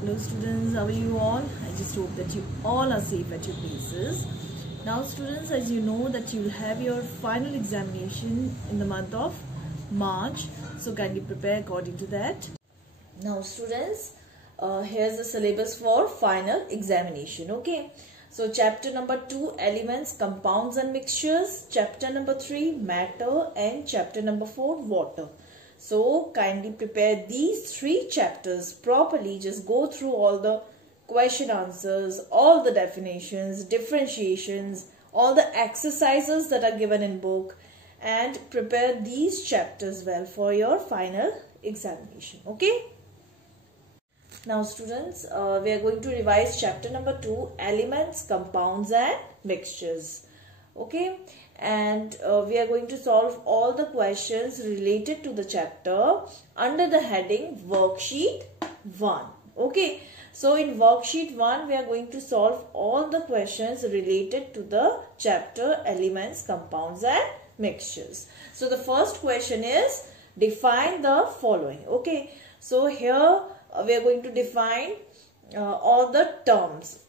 Hello students, how are you all? I just hope that you all are safe at your places. Now students, as you know that you will have your final examination in the month of March. So kindly prepare according to that. Now students, here's the syllabus for final examination. Okay. So chapter number 2, elements, compounds and mixtures. Chapter number 3, matter, and chapter number 4, water. So kindly prepare these 3 chapters properly. Just go through all the question answers, all the definitions, differentiations, all the exercises that are given in book, and prepare these chapters well for your final examination. Okay. Now students, we are going to revise chapter number 2, elements, compounds and mixtures. Okay. And we are going to solve all the questions related to the chapter under the heading worksheet 1. Okay. So in worksheet 1, we are going to solve all the questions related to the chapter elements, compounds and mixtures. So the first question is define the following. Okay. So here we are going to define all the terms.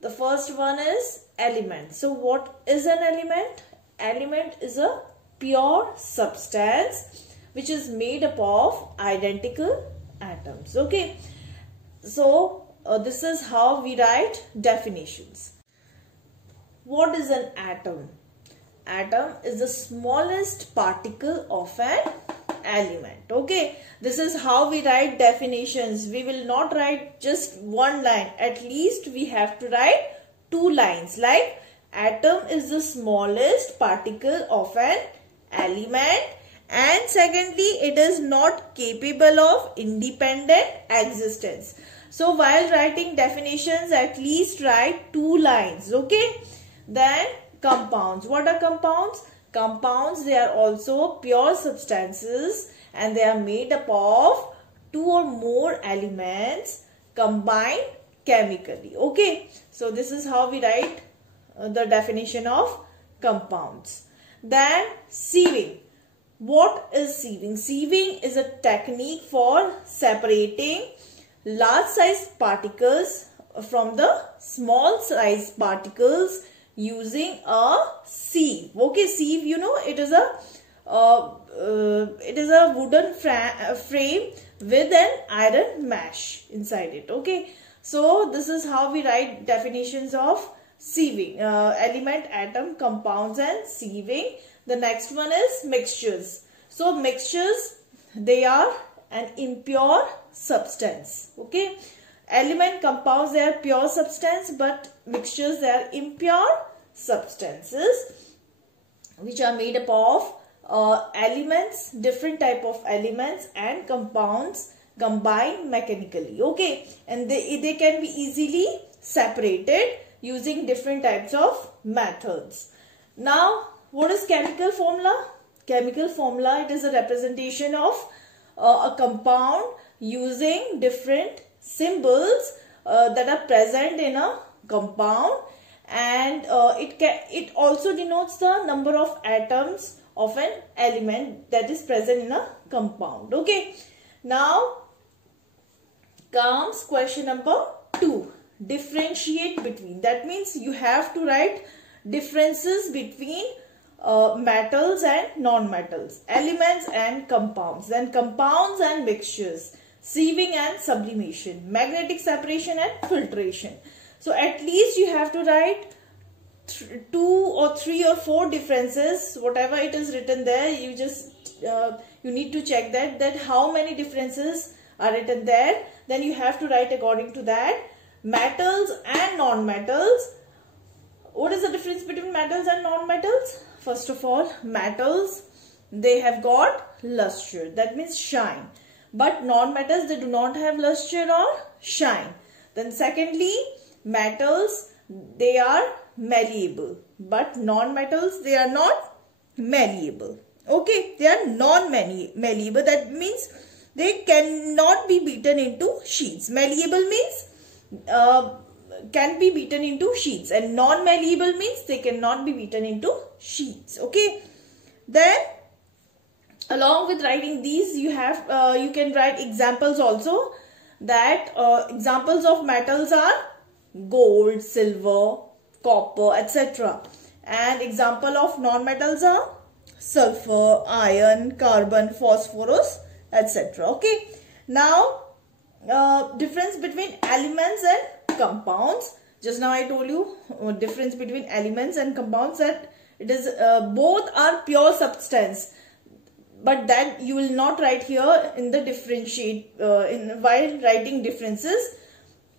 The first one is element. So what is an element? Element is a pure substance which is made up of identical atoms. Okay. So this is how we write definitions. What is an atom? Atom is the smallest particle of an element. Okay. This is how we write definitions. We will not write just one line. At least we have to write 2 lines, like atom is the smallest particle of an element, and secondly it is not capable of independent existence. So while writing definitions, at least write 2 lines. Okay. Then compounds. What are compounds? Compounds, they are also pure substances and they are made up of 2 or more elements combined chemically. Okay. So this is how we write the definition of compounds. Then sieving. What is sieving? Sieving is a technique for separating large size particles from the small size particles using a sieve. Okay, sieve, you know, it is a wooden frame with an iron mesh inside it. Okay, so this is how we write definitions of sieving, element, atom, compounds and sieving. The next one is mixtures. So mixtures, they are an impure substance. Okay, element, compounds, they are pure substance, but mixtures, they are impure substances which are made up of elements, different type of elements and compounds combined mechanically. Okay, and they can be easily separated using different types of methods. Now, what is chemical formula? Chemical formula, it is a representation of a compound using different symbols that are present in a compound, and it also denotes the number of atoms of an element that is present in a compound. Okay. Now comes question number 2. Differentiate between. That means you have to write differences between metals and non-metals, elements and compounds, then compounds and mixtures, sieving and sublimation, magnetic separation and filtration. So at least you have to write 2 or 3 or 4 differences, whatever it is written there. You just you need to check that how many differences are written there. Then you have to write according to that. Metals and non-metals. What is the difference between metals and non-metals? First of all, metals, they have got luster, that means shine. But non-metals, they do not have luster or shine. Then secondly, metals, they are malleable. But non-metals, they are not malleable. Okay, they are non-malleable. That means they cannot be beaten into sheets. Malleable means can be beaten into sheets, and non-malleable means they cannot be beaten into sheets. Okay. Then along with writing these, you can write examples also. that examples of metals are gold, silver, copper, etc. And example of non-metals are sulfur, iron, carbon, phosphorus, etc. Okay. Now, difference between elements and compounds. Just now I told you difference between elements and compounds, that it is both are pure substance, but that you will not write here in the differentiate while writing differences.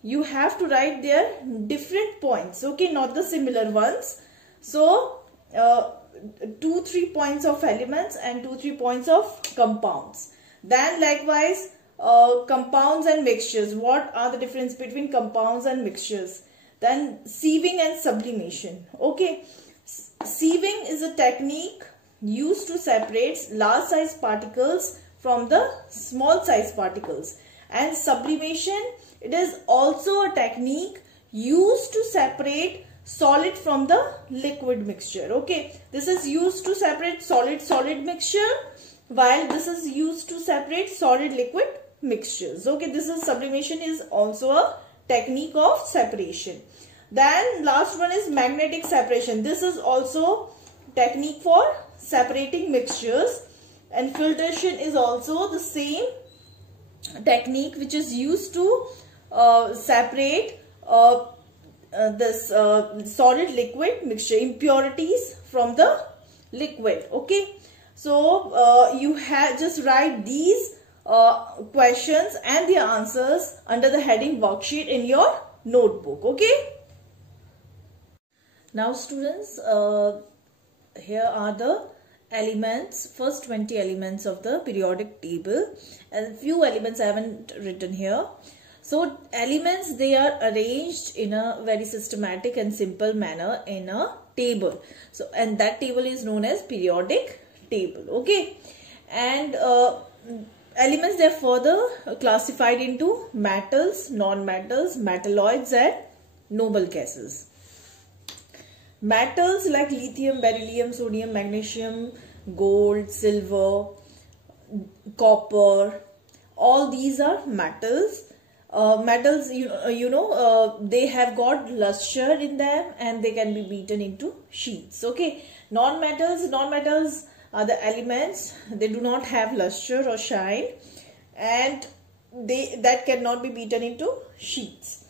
You have to write their different points, okay, not the similar ones. So 2-3 points of elements and 2-3 points of compounds. Then likewise compounds and mixtures. What are the difference between compounds and mixtures? Then sieving and sublimation. Okay, sieving is a technique used to separate large size particles from the small size particles, and sublimation, it is also a technique used to separate solid from the liquid mixture. Okay, this is used to separate solid mixture, while this is used to separate solid liquid mixtures. Okay, this is sublimation, is also a technique of separation. Then last one is magnetic separation. This is also technique for separating mixtures, and filtration is also the same technique which is used to separate this solid liquid mixture, impurities from the liquid. Okay, so you have just write these questions and their answers under the heading worksheet in your notebook. Okay. Now students, here are the elements, first 20 elements of the periodic table, and few elements I haven't written here. So elements, they are arranged in a very systematic and simple manner in a table. So, and that table is known as periodic table. Okay, and elements, they are further classified into metals, non-metals, metalloids and noble gases. Metals like lithium, beryllium, sodium, magnesium, gold, silver, copper, all these are metals. Metals, they have got luster in them and they can be beaten into sheets. Okay, non-metals are the elements, they do not have luster or shine, and that cannot be beaten into sheets,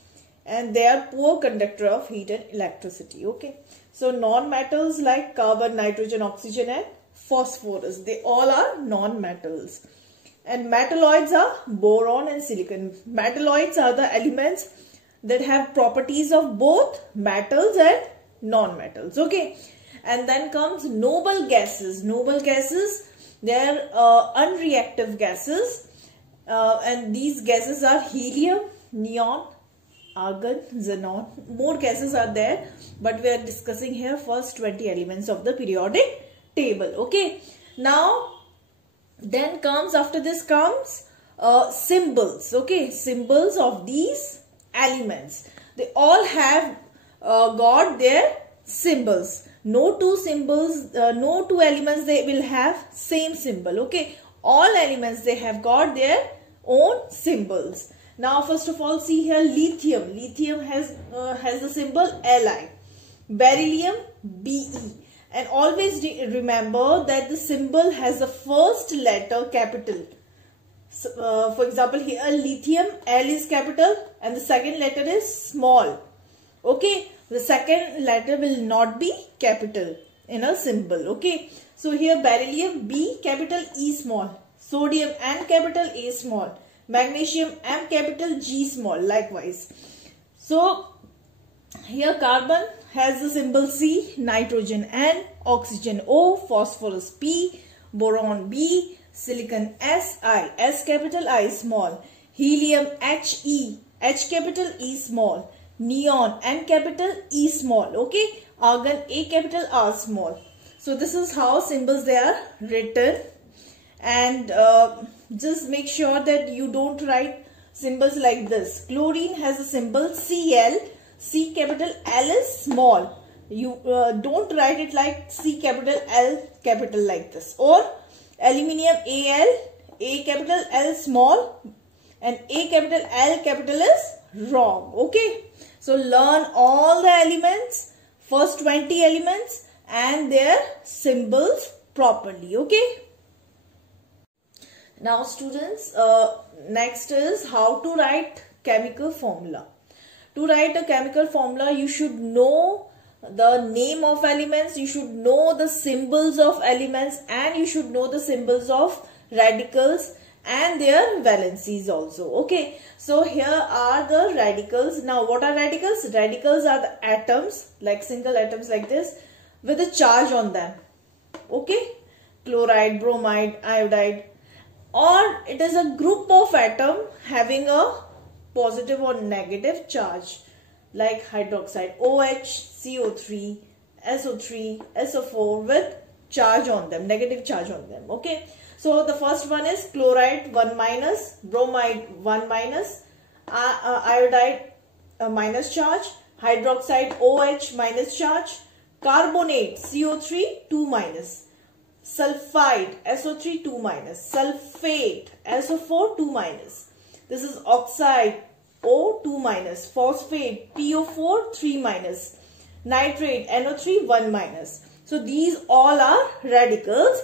and they are poor conductor of heat and electricity. Okay, so non-metals like carbon, nitrogen, oxygen and phosphorus, they all are non-metals. And metalloids are boron and silicon. Metalloids are the elements that have properties of both metals and non-metals. Okay, and then comes noble gases. Noble gases, they are unreactive gases, and these gases are helium, neon, argon, xenon. More gases are there, but we are discussing here first 20 elements of the periodic table. Okay, now then comes, after this comes symbols. Okay, symbols of these elements, they all have got their symbols. No two symbols, no two elements, they will have same symbol. Okay, all elements, they have got their own symbols. Now first of all, see here lithium. Lithium has the symbol Li. Beryllium, Be. And always remember that the symbol has the first letter capital. So, for example, here lithium, L is capital and the second letter is small. Okay, the second letter will not be capital in a symbol. Okay, so here beryllium, B capital, E small. Sodium, M capital, A small. Magnesium, M capital, G small, likewise. So here carbon has the symbol C, nitrogen N, oxygen O, phosphorus P, boron B, silicon S, I, S capital, I small, helium H, E, H capital, E small, neon N capital, E small. Okay, argon A capital, R small. So this is how symbols they are written, and just make sure that you don't write symbols like this. Chlorine has a symbol Cl, C capital, L is small. You don't write it like C capital, L capital like this. Or aluminium Al, A capital, L small. and A capital, L capital is wrong. Okay. So learn all the elements, first 20 elements and their symbols properly. Okay. Now students, next is how to write chemical formula. To write a chemical formula, you should know the name of elements, you should know the symbols of elements, and you should know the symbols of radicals and their valencies also. Okay, so here are the radicals. Now what are radicals? Radicals are the atoms, like single atoms like this, with a charge on them. Okay, chloride, bromide, iodide, or it is a group of atom having a positive or negative charge, like hydroxide, OH, CO3, SO3, SO4 with charge on them, negative charge on them. Okay, so the first one is chloride 1 minus, bromide 1 minus, iodide minus charge, hydroxide OH minus charge, carbonate CO3 2 minus, sulfide SO3 2 minus, sulfate SO4 2 minus. This is oxide O 2 minus, phosphate PO4 3 minus, nitrate NO3 1 minus. So these all are radicals.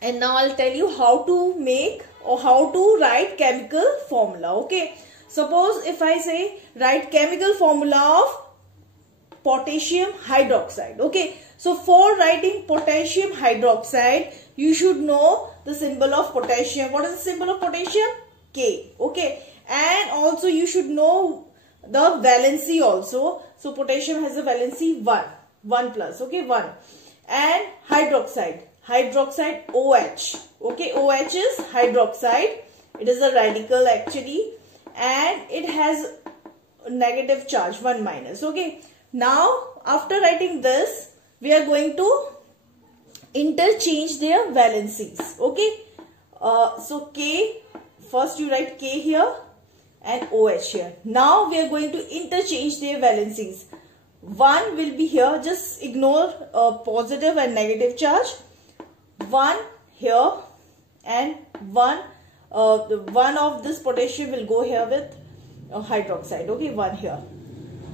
And now I'll tell you how to make or how to write chemical formula. Okay. Suppose if I say write chemical formula of potassium hydroxide. Okay. So for writing potassium hydroxide, you should know the symbol of potassium. What is the symbol of potassium? K. Okay. And also you should know the valency also. So potassium has a valency 1 plus. Okay, 1. And hydroxide. Hydroxide OH. Okay, OH is hydroxide. It is a radical actually. And it has a negative charge 1 minus. Okay. Now after writing this, we are going to interchange their valencies. Okay. So K, first you write K here and OH here. Now we are going to interchange their valencies. 1 will be here. Just ignore positive and negative charge. 1 here and 1 of this potassium will go here with hydroxide. Okay, 1 here.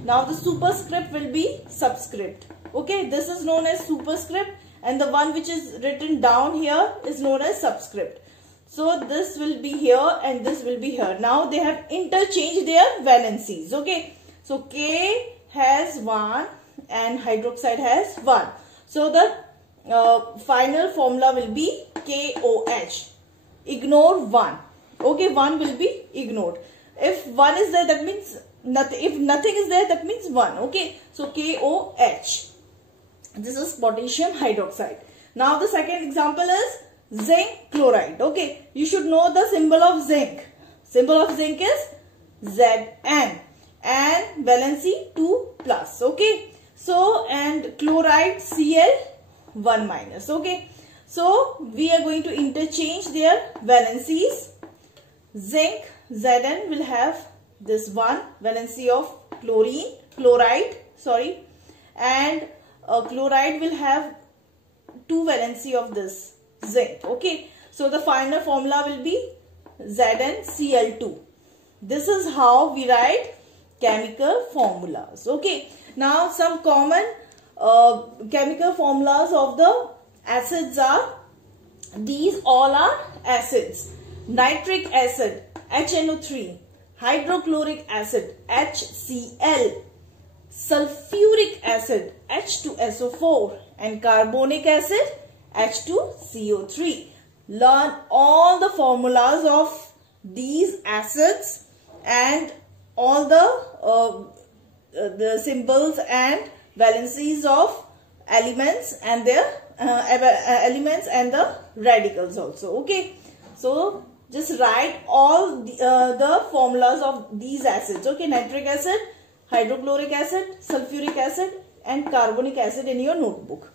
Now the superscript will be subscript. Okay, this is known as superscript and the one which is written down here is known as subscript. So this will be here and this will be here. Now they have interchanged their valencies. Okay, so K has 1 and hydroxide has 1. So the final formula will be KOH. Ignore 1. Okay, 1 will be ignored. If 1 is there, that means nothing. If nothing is there, that means 1. Okay, so KOH. This is potassium hydroxide. Now the second example is zinc chloride. Okay, you should know the symbol of zinc. Symbol of zinc is Zn and valency 2 plus. Okay, so and chloride Cl 1 minus. Okay, so we are going to interchange their valencies. Zinc Zn will have this 1 valency of chloride, and chloride will have 2 valency of this zinc. Okay, so the final formula will be ZnCl2. This is how we write chemical formulas. Okay, now some common chemical formulas of the acids are, these all are acids. Nitric acid HNO3, hydrochloric acid HCl, sulfuric acid H2SO4 and carbonic acid H2CO3. Learn all the formulas of these acids and all the symbols and valencies of elements and their elements and the radicals also. Okay, so just write all the formulas of these acids. Okay, nitric acid, hydrochloric acid, sulfuric acid and carbonic acid in your notebook.